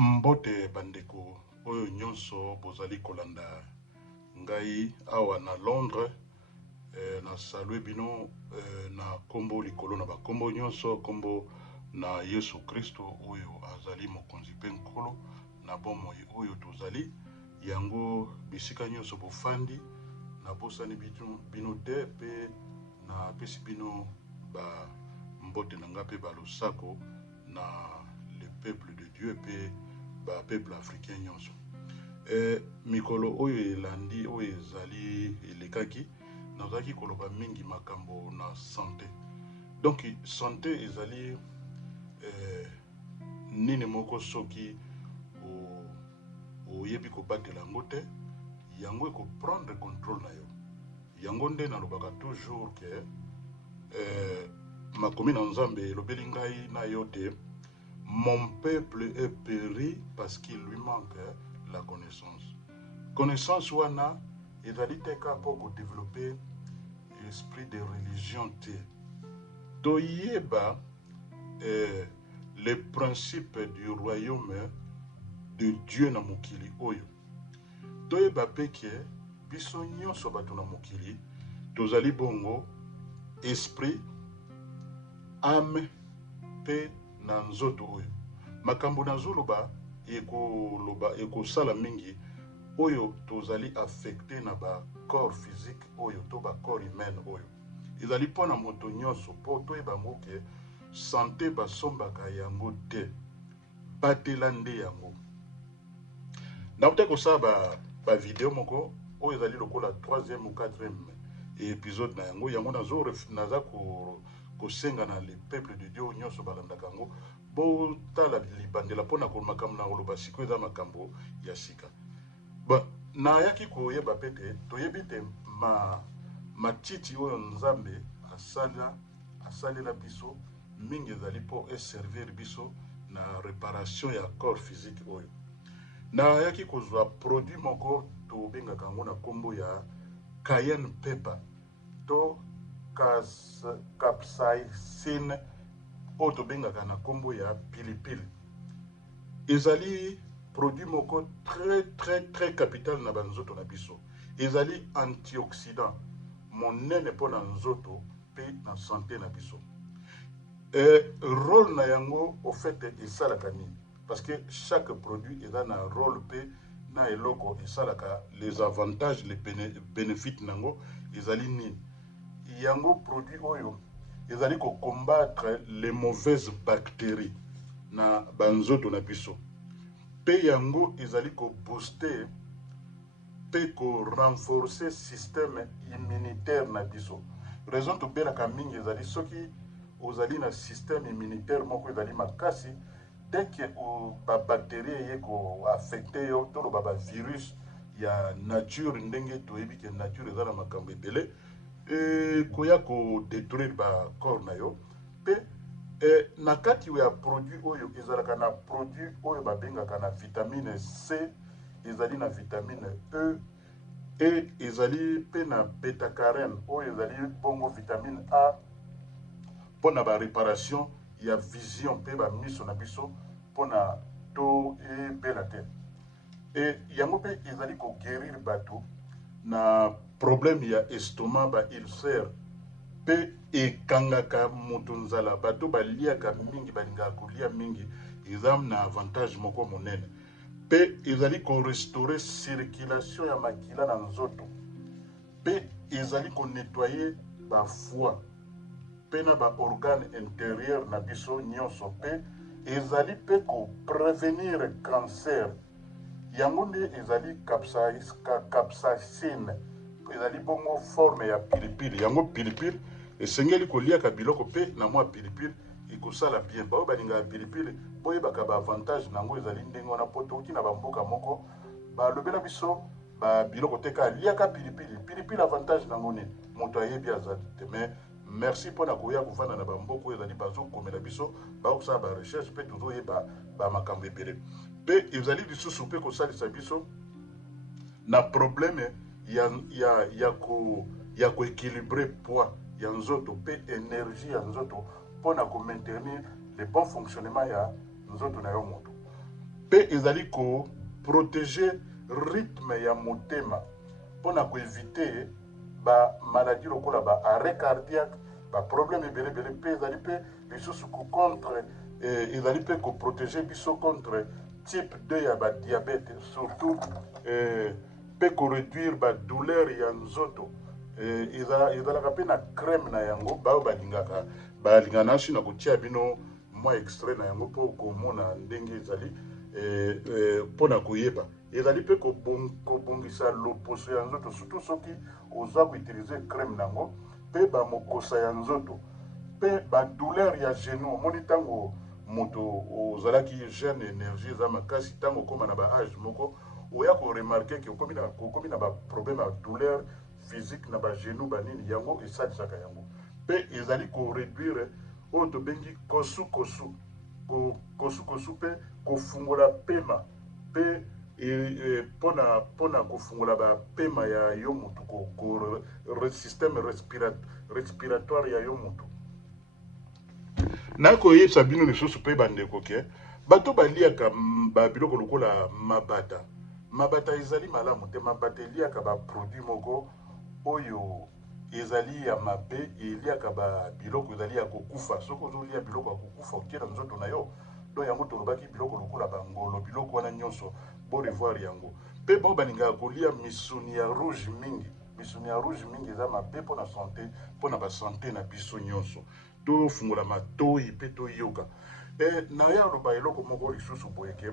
Mbote bandeko oyo nyonso bozali kolanda ngai awa na Londres, na salue bino na kombo likolo na bakombo nyonso, kombo na Yesu Kristo oyo azali mokonzi pe nkolo na bomoi oyo tozali yango bisika nyonso bofandi na bosani bino te pe na pesi bino ba mbote na nga pe balosako na le peuple de Dieu pe ba peuple africain nyonso. Mikolo oyo elandi oyo ezali elekaki nazaki koloba mingi makambo na santé. Donc santé ezali nini moko soki oyebi kobatela yango te yango eko prendre contrôle na yo. Yango nde nalobaka toujours que makomi na Nzambe elobeli ngai na yo te, mon peuple est péri parce qu'il lui manque la connaissance. Connaissance wana ezali te ka pour développer l'esprit de religion te. Toyeba les principes du royaume de Dieu na mokili oyo. Toyeba peke biso nyonso bato na mokili tozali bongo esprit, âme pe na nzoto oyo. Makambo na zoloba ekosala mingi oyo tozali affecté na ba corps physique oyo to ba corps humain oyo. Ezali pona moto nyonso po toyeba ngo ke santé basombaka yango te, batela nde yango. Nakote kosala ba video moko oyo ezali lokola 3e ou 4e épisode na yango yango naza kosenga na le peuple de Dieu nyonso balandaka yango botala libandela mpona makambo na koloba siko eza makambo ya sika. Bon, nayaki koyeba pete toyebi te matiti oyo Nzambe asalela biso mingi ezali po eservir biso na réparation ya corps physique oyo. Nayaki kozwa produit moko tobengaka yango na kombo ya cayenne pepper to capsaicine oyo tobengaka na kombo ya pilipili. Ezali produit moko très capital na banzoto na biso. Ezali antioxydant monene po na nzoto pe na santé na biso. Rôle na yango au fait esalaka nini? Parce que chaque produit est dans un rôle pe na eloko esalaka, les avantages, les bénéfices nango ezali nini? Yango produit oyo ezali ko combattre les mauvaises bactéries na banzoto na biso. Pe yango ezali ko booster pe ko renforcer système immunitaire na biso. Raison to belaka mingi ezali soki ozali na système immunitaire moko ezali makasi, dès que ba bactérie ye ko affecter yo to ba virus ya nature ndenge toyebi ke nature ezala makambo ebele koya ko détruire ba corps na yo. Pe na kati ya produit oyo ezalaka na produit oyo babengaka na vitamine C, ezali na vitamine E et ezali pe na bêta-carène oyo ezali bongo vitamine A pona ba réparation ya vision pe ba miso na biso pona to bela te. Et yango pe ezali ko guérir bato na problème ya estomac, ba ulcère pe ekangaka moto nzala, bato baliaka mingi balingaka kolia mingi, ezam na avantage moko monene. Pe ezali ko restaurer circulation ya makila na nzoto. Pe ezali ko nettoyer ba foie pe na ba organe intérieur na biso nyonso. Pe ezali pe ko prévenir cancer. Yango nde ezali capsaicine, ezali bongo forme ya pilipili. Yango pilipili esengeli koliaka biloko pe na mwa pilipili ekosala bien. Bao balingaka pilipili boyebaka ba avantage nango ezali ndenge wana po toki na bamboka moko balobela biso ba biloko te ka liaka pilipili. Pilipili avantage nango nini? Moto ayebi azali te. Mais merci mpona koya kovanda na bamboka oyo ezali bazokomela biso bakosala ba recherche pe tozoyeba ba makambo ebele. Pe ezali lisusu pe kosalisa biso na problème ya ko équilibrer poids ya nzoto pe énergie ya nzoto pona ko maintenir le bon fonctionnement ya nzoto na yo moto. pe ezali ko protéger rythme ya motema pona ko éviter ba maladie lokola ba arrêt cardiaque ba problème ebele pe ezali pe lisusu ko contre ezali pe ko protéger biso contre type 2 ya ba diabète surtout pe ko réduire ba douleur ya nzoto ezalaka pe na crème na yango bao balingaka nasi na kotia bino mwa extrait na yango mpo komona ndenge ezali mpona koyeba ezali mpe kobongisa loposo ya nzoto surtout soki oza koutilize crème nango mpe bamokosa ya nzoto mpe badouleur ya genou omoni ntango moto ozalaki jeune énergie eza makasi ntango okóma na baage moko oya koremarke ke okomi na baproblème ya douleur physique na bagenou banini yango esalisaka yango mpe ezali koréduire oyo tobengi kosukosu mpe kofungola pema mpe mpona kofungola bapema ya yo motu système respiratoire ya yo motu nakoyebisa bino lisusu mpe bandeko ke bato baliaka babiloko lokola mabata ezali malamu te mabata eliaka baproduit moko oyo ezali ya mabe eliaka babiloko ezali ya kokufa soki ozolia biloko ya kokufa okie na nzoto na yo do yango tolobaki biloko lokola bangolo biloko wana nyonso borevoir yango mpe bao balingaka kolia misuni ya rouge mingi eza mabe mpona santé mpona basante na biso nyonso tofungola matoi mpe toyoka naya aloba eloko moko lisusu boyeke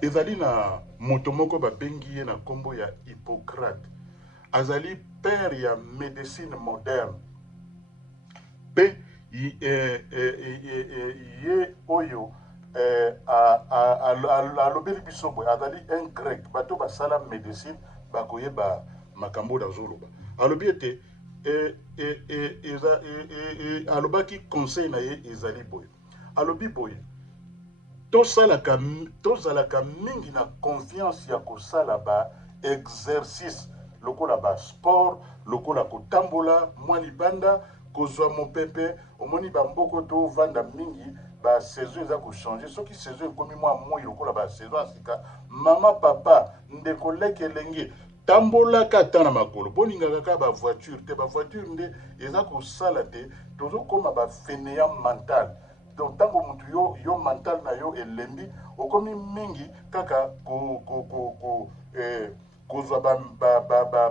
ezali na moto moko babengi ye na nkombo ya Hippocrate azali père ya médecine moderne mpe ye oyo alobeli biso boye azali un grec bato basala médecine bakoyeba makambo nazoloba alobi ete alobaki conseil na ye ezali boye alobi boye tozalaka mingi na confiance ya kosala ba exercice lokola ba sport lokola kotambola mwa libanda kozwa mopepe omoni bamboko tovanda mingi ba saison eza kochange soki saison ekomi mwa moi lokola ba saison ya sika mama papa ndeko leke elenge tambolaka ata na makolo boningaka kaka bavoiture te bavoiture nde eza kosala te tozokóma bafainéant mental donc ntango motu yo mental na yo elembi okomi mingi kaka kozwa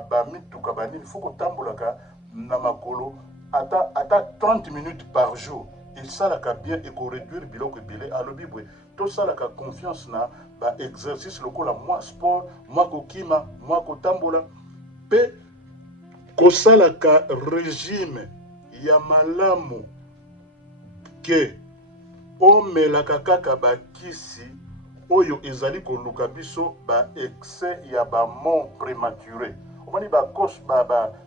bamituka banini fo kotambolaka na makolo ata 30 minutes par jour esalaka bien ekoréduire biloko ebele alobi boye tosalaka confiance na baexercice lokola mwa sport mwa kokima mwa kotambola mpe kosalaka régime ya malamu ke omelaka kaka bakisi oyo ezali koluka biso ba excès ya bamort prématuré omoni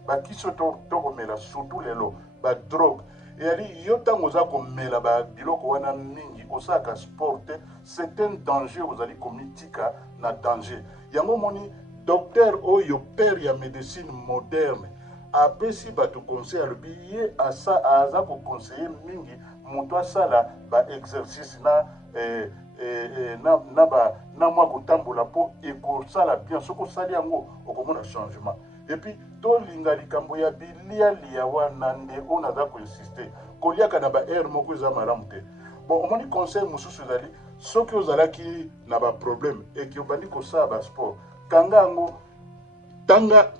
bakisi oyo tokomela surtout lelo badrogue eyali yo ntango oza komela babiloko wana mingi osalaka sport te c'est un danger ozali komitika na danger yango omoni docteur oyo père ya médecine moderne apesi bato conseil alobi ye aza koconseille mingi moto asala baexercice na mwa kotambola mpo ekosala bien soki osali yango okomona changement epuis tolinga likambo ya bilialia wana nde oyo naza koinsiste koliaka na baere moko eza malamu te bon omoni conseil mosusu ezali soki ozalaki na baproblème eki obandi kosala basport kanga yango tanga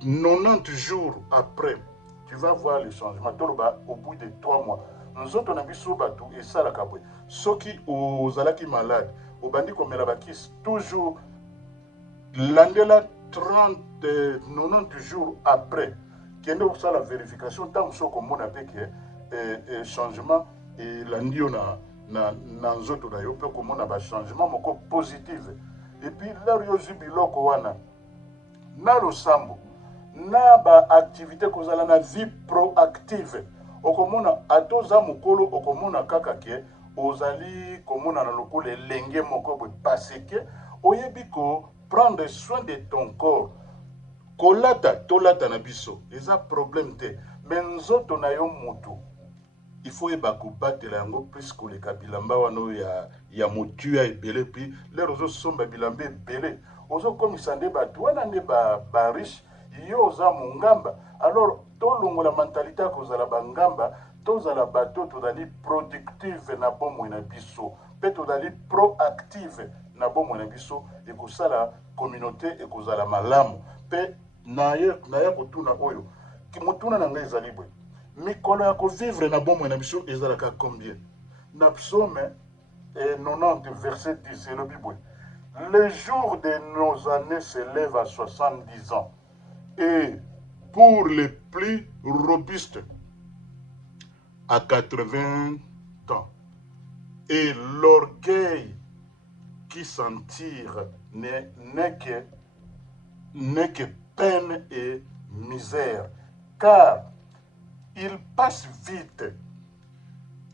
90 jours après tu vas voir le changement toloba au bout de 3 mois nzoto na biso bato esalaka boye soki ozalaki malade obandi komela bakisi toujours landela 90 jours après kende kosala vérification ntango soki okomona mpe ke changement elandi yo na nzoto na yo mpe okomona bachangement moko positive epuis lero yo ozwi biloko wana na losambo na baactivité kozala na vie proactive okomona ata oza mokolo okomona kaka ke ozali komona na lokola elenge moko boye parce ke oyebi prendre soin de ton corps kolata tolata na biso eza problème te me nzoto na yo mutu il faut yeba kobatela yango plus koleka bilamba wana oyo ya motuya ebele, puis lero ozosomba bilamba ebele ozokomisa nde bato wana nde bariche yo oza mongamba. Alors tolongola mentalité ya kozala bangamba, tozala bato tozali productive na bomoi na biso mpe tozali proactive na bomoi na biso, ekosala communauté ekozala malamu. Mpe naya kotuna oyo motuna na ngai ezali boye, mikolo ya kovivre na bomoi na biso ezalaka combien? Na psaume 90 verset 10 elobi boye, les jours de nos années s'élèvent à 70 ans, et pour les plus robustes à 80 ans, et l'orgueil qui s'en tire n'est que peine et misère, car il passe vite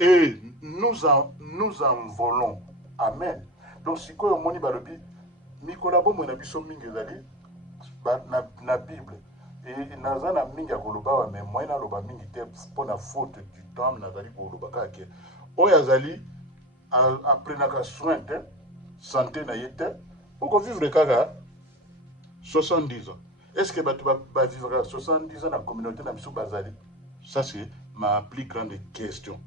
et nous en volons. Amen. Donc si quoi moni balobi Nicolas bomo na biso mingi ezali na Bible et nazana mingi ya koloba wa mais moi na loba mingi te pona faute du temps nazali koloba kaka oyo azali aprenaka soin te santé na yete pour vivre kaka 70 ans. Est-ce que bato ba vivre 70 ans na communauté na biso bazali? Ça c'est ma plus grande question.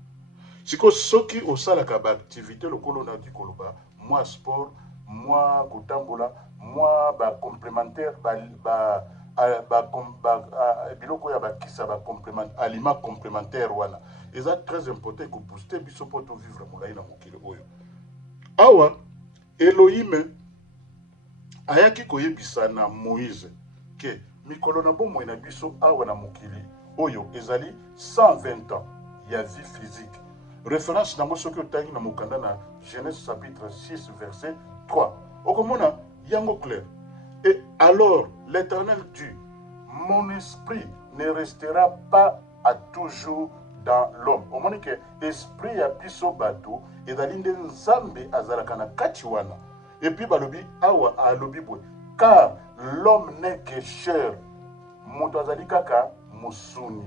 Siko soki osalaka ba activité lokolo na di koloba, moi sport, moi kotambola, moi ba complémentaire biloko ya bakisa ba complément aliment complémentaire wana. Et ça très important ko booster biso pour to vivre molai na mokili oyo. Awa Elohim ayaki koyebisa na Moïse ke mikolo na bomoi na biso awa na mokili oyo ezali 120 ans ya vie physique. Référence nango soki otangi na mokanda na Genèse chapitre 6 verset 3. Okomona yango clair. Et alors l'Éternel dit, mon esprit ne restera pas à toujours dans l'homme. Omoni ke esprit ya biso bato ezali nde nzambe azalaka na kati wana. Et puis balobi awa alobi boye, car l'homme n'est que chair, moto azali kaka musuni,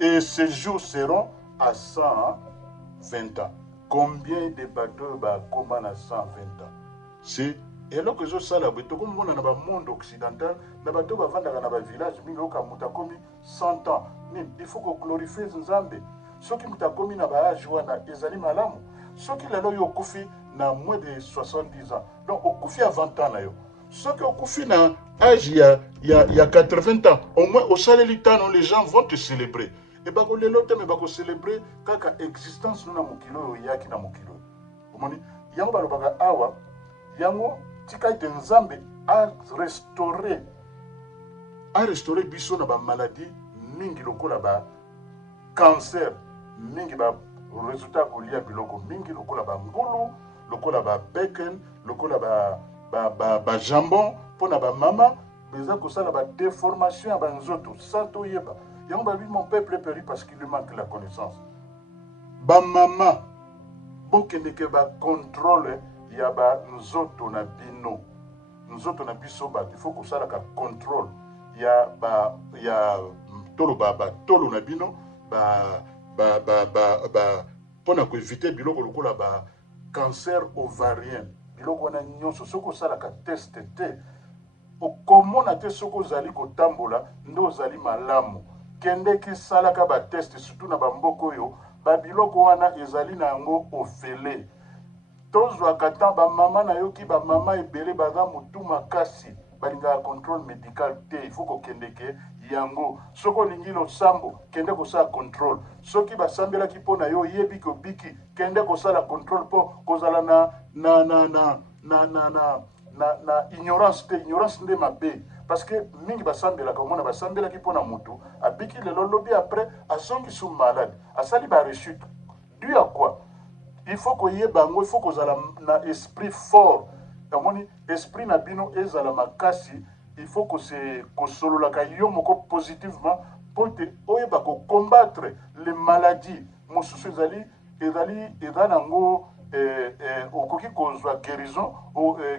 et ces jours seront à 120 ans. Combien de bateaux bakoma na 120 ans? C'est alors que je sais là, comme on a dans le monde occidental, na bateau bavandaka na ba village mingi oka mutakomi 100 ans. Il faut que glorifie Nzambe. Soki mutakomi na ba âge wana ezali malamu. Soki lelo yo kufi na moins de 70 ans. Donc okufi à 20 ans na yo. Soki okufi na âge ya 80 ans, au moins au saleli tano les gens vont te célébrer. Et bako lelo te me bako célébrer kaka existence na mokilo yaki na mokilo. Omoni yango balobaka awa yango tika ite Nzambe a restauré biso na ba maladie mingi lokola ba cancer mingi ba résultat kolia biloko mingi lokola ba ngulu lokola ba bacon lokola ba jambon pona ba mama beza kosala ba déformation ya ba nzoto santo yeba yango ba mon peuple périt parce qu'il lui manque la connaissance. Ba mama bokende ke ba contrôle ya ba nzoto na bino nzoto na biso ba il faut kosala ka contrôle ya tolo tolo na bino pona ko éviter biloko lokola ba cancer ovarien biloko na nyonso soko sala ka test te okomona te soko zali kotambola ndo zali malamu kende ki sala ka ba test surtout na bamboko yo ba biloko wana ezali na yango ofele tozwaka ntan bamama na yoki bamama ebele baza motu makasi balingaka contrôle médical te il faut kokendeke yango soki olingi losambo kende kosala contrôle soki basambelaki mpo na yo yebi kobiki kende kosala contrôle mpo kozala na ignorance te ignorance nde mabe parce que mingi basambelaka omona basambelaki mpo na motu abiki lelo lobi après asongi su malade asali barechute dû à quoi? Il faut que y ait bango, il faut que vous ayez un esprit fort. Amoni esprit na bino ezala makasi, il faut que c'est solo la kayo moko positivement pour te oyeba ko combattre les maladies. Mosusu ezali nango okoki kozwa guérison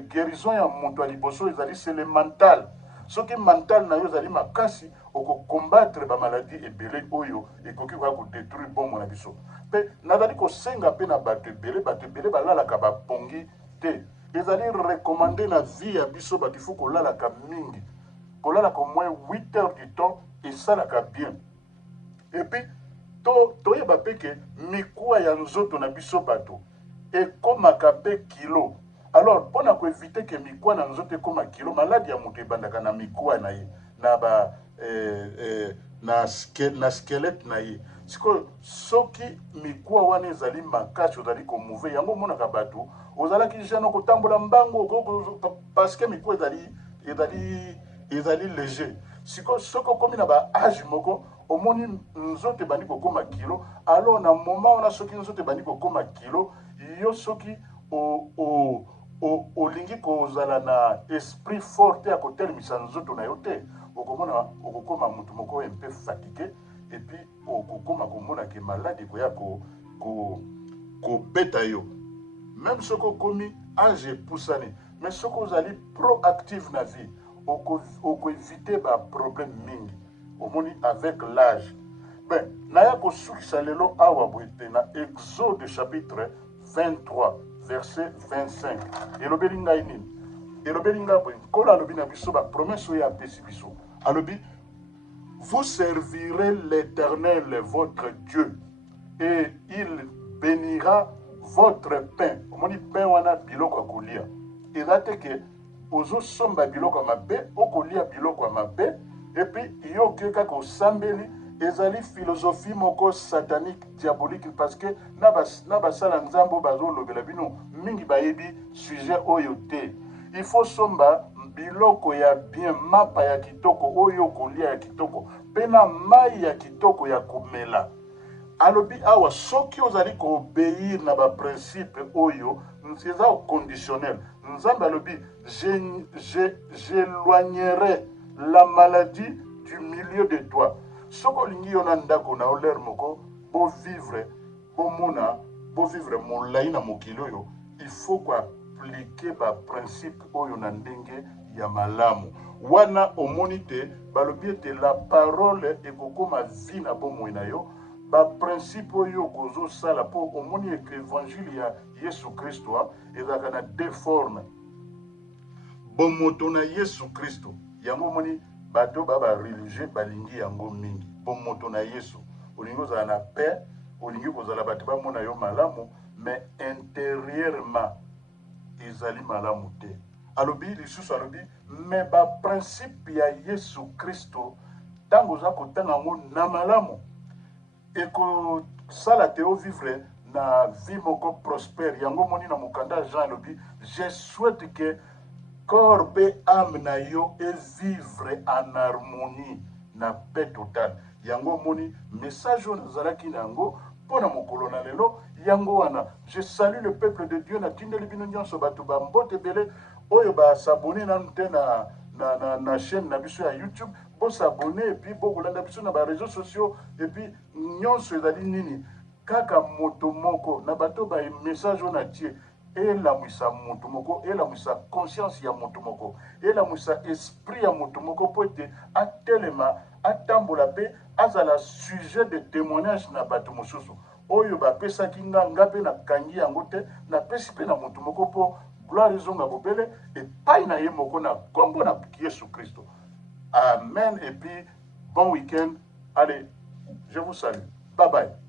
guérison ya moto aliboso ezali c'est le mental. Ce qui mental na yo ezali makasi oko combattre ba maladie ebele oyo ekoki ko détruire bon mon biso. pe nazali kosenga pe na bato ebele balalaka bapongi te. Ezali recommandé na vie ya biso bato ifo kolalaka mingi, kolalaka au moins 8 heures du temps esalaka bien. Et puis toyeba pe ke mikuwa ya nzoto na biso bato ekomaka pe kilo. Alors mpona koevite ke mikuwa na nzoto ekoma kilo, maladi ya moto ebandaka na mikuwa na ye, na skelete na ye. Sikoyo soki mikuwa wana ezali makasi ozali komouve, yango omonaka bato ozalaki jeune kotambola mbango parce que mikuwa ezali léger. Sikoyo soki okomi na baage moko omoni nzoto ebandi kokoma kilo, alors na moment wana soki nzoto ebandi kokoma kilo, yo soki olingi kozala na esprit fort ya kotelemisa nzoto na yo te, okomona okokoma mutu moko un peu fatigué, et puis okokoma komona ke maladi koya kobeta yo. Même soki okomi age epusani, mais soki ozali proactive na vie, okoevite baproblème mingi omoni avec l'âge. Ben, naya kosukisa lelo awa boye te na Exode chapitre 23 verset 25. Elobeli ngai nini? Elobeli ngai boye nkolo alobi na biso bapromese oyo apesi biso. Alobi, vous servirez l'Éternel votre Dieu et il bénira votre pain. Omoni pain wana biloko ya kolia. Eza te ke ozosomba biloko ya mabe, okolia biloko ya mabe, et puis yo keka kosambeli ezali philosophie moko satanique diabolique, parce que na basala nzambo bazolobela bino mingi bayebi sujet oyo te. Il faut somba biloko ya bien, mapa ya kitoko oyo kolia ya kitoko, pena mai ya kitoko ya komela. Alobi awa soki ozali koobéir na ba principe oyo, eza conditionnel. Nzambe alobi j'éloignerai la maladie du milieu de toi. Soko lingi yona ndako na oler moko bo vivre molai na mokili oyo, il faut ko appliquer ba principe oyo na ndenge ya malamu. Wana omoni te balobi ete la parole ekokoma vie na bomoi na yo, ba principe oyo kozosala po omoni eke évangile ya Yesu Kristo ezalaka na deux formes. Bomoto na Yesu Kristo yango omoni bato ba religieux balingi yango mingi. Bomoto na Yesu olingi ozala na paix, olingi kozala bato bamona yo malamu, mais intérieurement ezali malamu te. Alobi lisusu alobi mais ba principe ya Yesu Kristo tango za kotanga ngo na malamu ekosala te ovivre na vie moko prospère. Yango moni na mokanda Jean alobi je souhaite que corps pe âme na yo et vivre en harmonie na paix totale. Yango moni message on zalaki nango pona mokolo na lelo yango wana. Je salue le peuple de Dieu na tindeli bino nyonso bato ba mbote bele oyo ba s'abonner na te na chaîne na biso ya YouTube, bo s'abonner et puis bo kolanda biso na ba réseaux sociaux, et puis nyonso ezali nini kaka moto moko na bato ba message on a tie elamwisa moto moko, elamwisa conscience ya moto moko, elamwisa esprit ya moto moko po ete atelema atambola pe azala sujet de témoignage na bato mosusu oyo bapesaki nga pe nakangi yango te, napesi pe na moto moko po gloire ezonga bobele epai na ye moko na kombo na Yesu Kristo. Amen. Et puis bon week-end. Allez, je vous salue. Bye bye.